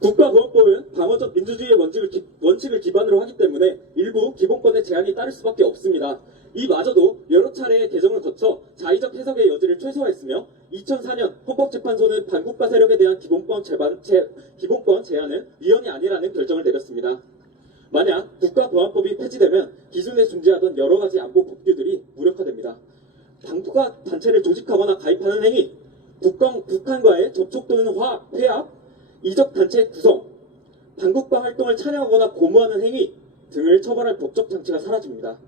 국가보안법은 방어적 민주주의의 원칙을 기반으로 하기 때문에 일부 기본권의 제한이 따를 수밖에 없습니다. 이마저도 여러 차례의 개정을 거쳐 자의적 해석의 여지를 최소화했으며 2004년 헌법재판소는 반국가 세력에 대한 기본권 제한은 위헌이 아니라는 결정을 내렸습니다. 만약 국가보안법이 폐지되면 기존에 존재하던 여러 가지 안보 법규들이 무력화됩니다. 반국가 단체를 조직하거나 가입하는 행위, 북한과의 접촉 또는 회합, 이적 단체 구성, 반국가 활동을 찬양하거나 고무하는 행위 등을 처벌할 법적 장치가 사라집니다.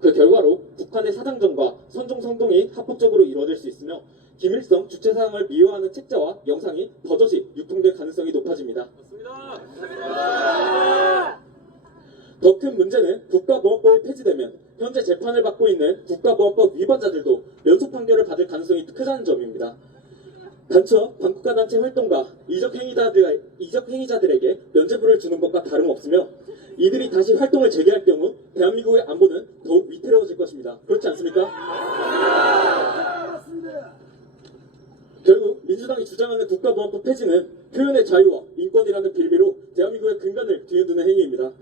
그 결과로 북한의 사상전과 선종성동이 합법적으로 이루어질 수 있으며 김일성 주체사상을 미화하는 책자와 영상이 버젓이 유통될 가능성이 높아집니다. 더 큰 문제는 국가보안법이 폐지되면 현재 재판을 받고 있는 국가보안법 위반자들도 면소 판결을 받을 가능성이 크다는 점입니다. 간첩, 반국가단체 활동가, 이적 행위자들에게 면죄부를 주는 것과 다름없으며 이들이 다시 활동을 재개할 경우 대한민국의 안보는 더욱 위태로워질 것입니다. 그렇지 않습니까? 결국 민주당이 주장하는 국가보안법 폐지는 표현의 자유와 인권이라는 빌미로 대한민국의 근간을 뒤흔드는 행위입니다.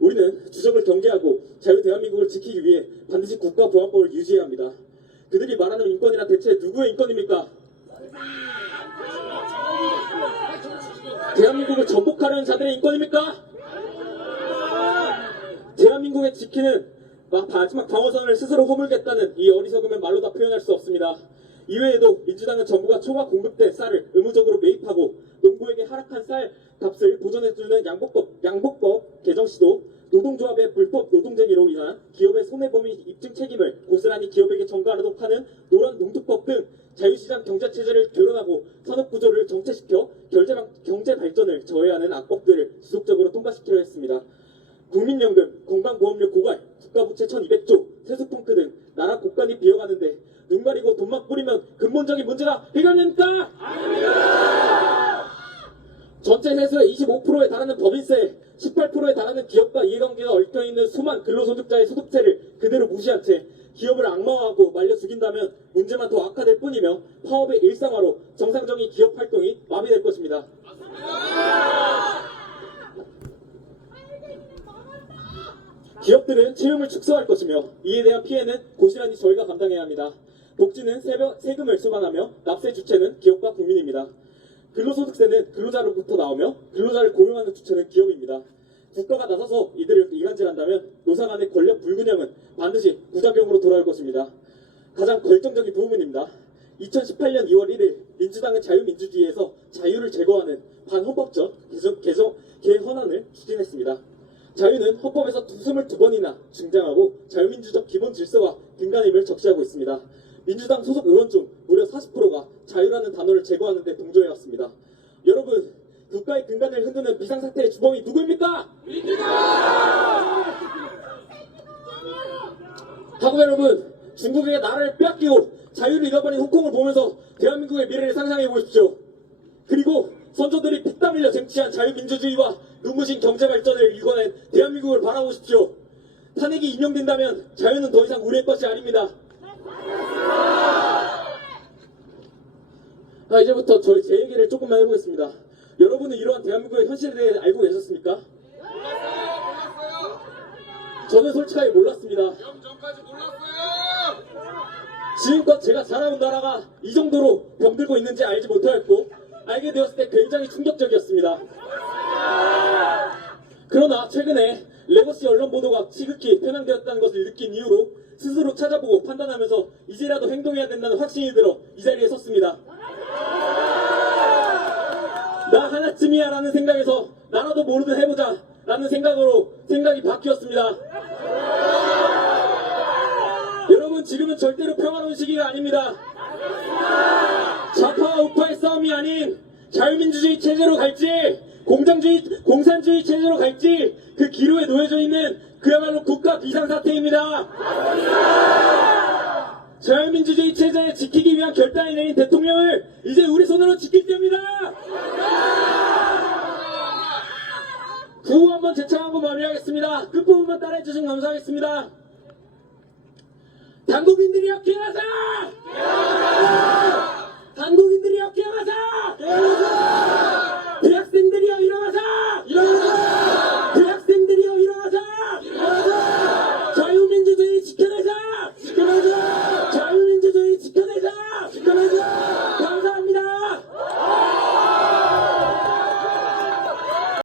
우리는 주적을 경계하고 자유 대한민국을 지키기 위해 반드시 국가보안법을 유지해야 합니다. 그들이 말하는 인권이란 대체 누구의 인권입니까? 대한민국을 전복하려는 자들의 인권입니까? 대한민국을 지키는 마지막 방어선을 스스로 허물겠다는 이 어리석음은 말로 다 표현할 수 없습니다. 이외에도 민주당은 정부가 초과 공급된 쌀을 의무적으로 매입하고 농부에게 하락한 쌀 값을 보전해주는 양복법 개정 시도, 노동조합의 불법 노동쟁의로 인한 기업의 손해범위 입증 책임을 고스란히 기업에게 전가하도록 하는 노란 농특법 등 자유시장 경제체제를 교란하고 산업구조를 정체시켜 경제 발전을 저해하는 악법들을 지속적으로 통과시키려 했습니다. 국민연금, 건강보험료 고갈, 국가부채 1200조, 세수펑크 등 나라 곳간이 비어가는데 눈 가리고 돈만 뿌리면 근본적인 문제가 해결됩니까? 아닙니다! 전체 세수의 25%에 달하는 법인세, 18%에 달하는 기업과 이해관계가 얽혀있는 수만 근로소득자의 소득세를 그대로 무시한 채 기업을 악마화하고 말려 죽인다면 문제만 더 악화될 뿐이며 파업의 일상화로 정상적인 기업 활동이 마비될 것입니다. 기업들은 채용을 축소할 것이며 이에 대한 피해는 고스란히 저희가 감당해야 합니다. 복지는 세금을 수반하며 납세 주체는 기업과 국민입니다. 근로소득세는 근로자로부터 나오며 근로자를 고용하는 주체는 기업입니다. 국가가 나서서 이들을 이간질한다면 노사 간의 권력 불균형은 반드시 부작용으로 돌아올 것입니다. 가장 결정적인 부분입니다. 2018년 2월 1일 민주당은 자유민주주의에서 자유를 제거하는 반헌법적 개헌안을 추진했습니다. 자유는 헌법에서 22번이나 등장하고 자유민주적 기본 질서와 근간임을 적시하고 있습니다. 민주당 소속 의원 중 무려 40%가 자유라는 단어를 제거하는 데 동조해왔습니다. 여러분, 국가의 근간을 흔드는 비상사태의 주범이 누구입니까? 민주당! 한국 여러분, 중국에게 나라를 빼앗기고 자유를 잃어버린 홍콩을 보면서 대한민국의 미래를 상상해 보십시오. 그리고 선조들이 피땀 흘려 쟁취한 자유민주주의와 눈부신 경제발전을 이뤄낸 대한민국을 바라보십시오. 탄핵이 인용된다면 자유는 더 이상 우리의 것이 아닙니다. 이제부터 제 얘기를 조금만 해보겠습니다. 여러분은 이러한 대한민국의 현실에 대해 알고 계셨습니까? 몰랐어요. 저는 솔직하게 몰랐습니다. 전까지 몰랐어요. 지금껏 제가 살아온 나라가 이 정도로 병들고 있는지 알지 못하였고 알게 되었을 때 굉장히 충격적이었습니다. 그러나 최근에 레거시 언론 보도가 지극히 편향되었다는 것을 느낀 이후로 스스로 찾아보고 판단하면서 이제라도 행동해야 된다는 확신이 들어 이 자리에 섰습니다. 나 하나쯤이야 라는 생각에서 나라도 모르듯 해보자 라는 생각으로 생각이 바뀌었습니다. 여러분, 지금은 절대로 평화로운 시기가 아닙니다. 좌파와 우파의 싸움이 아닌 자유민주주의 체제로 갈지 공산주의 체제로 갈지 그 기로에 놓여져 있는 그야말로 국가 비상사태입니다. 자유민주주의 체제를 지키기 위한 결단을 내린 대통령을 이제 우리 손으로 지킬 때입니다. 구호 한번 재창하고 마무리하겠습니다. 끝부분만 따라해주시면 감사하겠습니다. 당국인들이 역행하자!